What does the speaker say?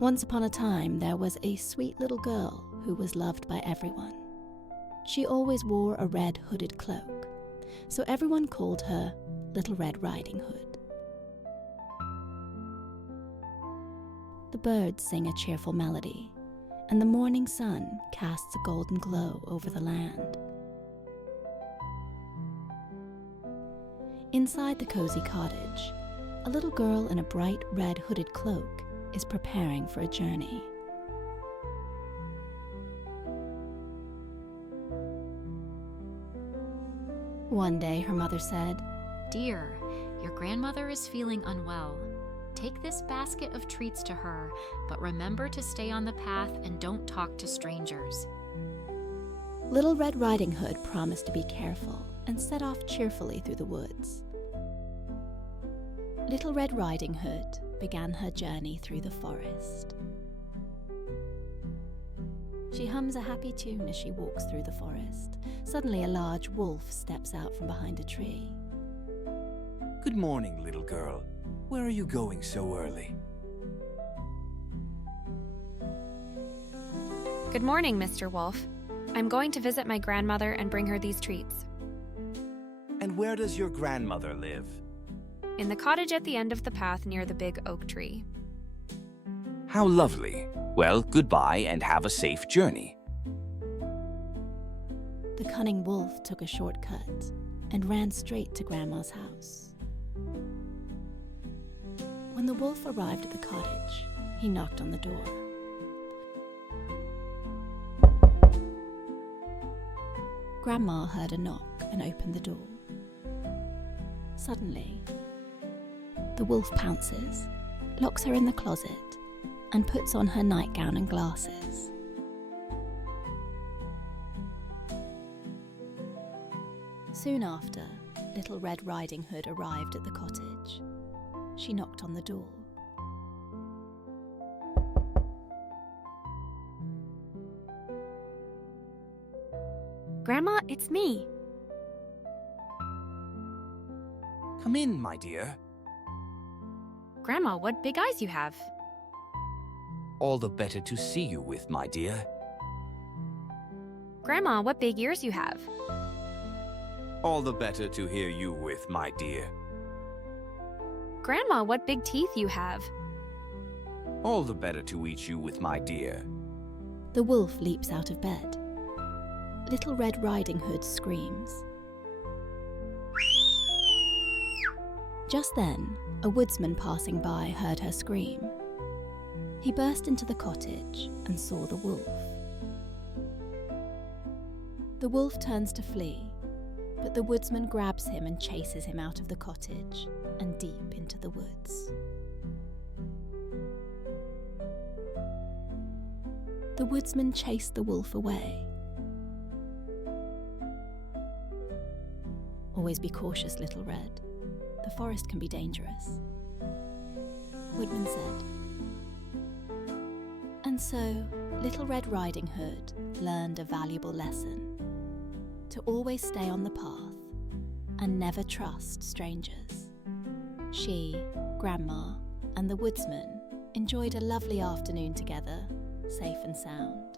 Once upon a time, there was a sweet little girl who was loved by everyone. She always wore a red hooded cloak, so everyone called her Little Red Riding Hood. The birds sing a cheerful melody, and the morning sun casts a golden glow over the land. Inside the cozy cottage, a little girl in a bright red hooded cloak is preparing for a journey. One day, her mother said, "Dear, your grandmother is feeling unwell. Take this basket of treats to her, but remember to stay on the path and don't talk to strangers." Little Red Riding Hood promised to be careful and set off cheerfully through the woods. Little Red Riding Hood began her journey through the forest. She hums a happy tune as she walks through the forest. Suddenly, a large wolf steps out from behind a tree. Good morning, little girl. Where are you going so early? Good morning, Mr. Wolf. I'm going to visit my grandmother and bring her these treats. And where does your grandmother live? In the cottage at the end of the path near the big oak tree. How lovely. Well, goodbye and have a safe journey. The cunning wolf took a shortcut and ran straight to Grandma's house. When the wolf arrived at the cottage, he knocked on the door. Grandma heard a knock and opened the door. Suddenly, the wolf pounces, locks her in the closet, and puts on her nightgown and glasses. Soon after, Little Red Riding Hood arrived at the cottage. She knocked on the door. Grandma, it's me. Come in, my dear. Grandma, what big eyes you have. All the better to see you with, my dear. Grandma, what big ears you have. All the better to hear you with, my dear. Grandma, what big teeth you have. All the better to eat you with, my dear. The wolf leaps out of bed. Little Red Riding Hood screams. Just then, a woodsman passing by heard her scream. He burst into the cottage and saw the wolf. The wolf turns to flee, but the woodsman grabs him and chases him out of the cottage and deep into the woods. The woodsman chased the wolf away. Always be cautious, Little Red. The forest can be dangerous, Woodman said. And so, Little Red Riding Hood learned a valuable lesson: to always stay on the path and never trust strangers. She, Grandma, and the woodsman enjoyed a lovely afternoon together, safe and sound.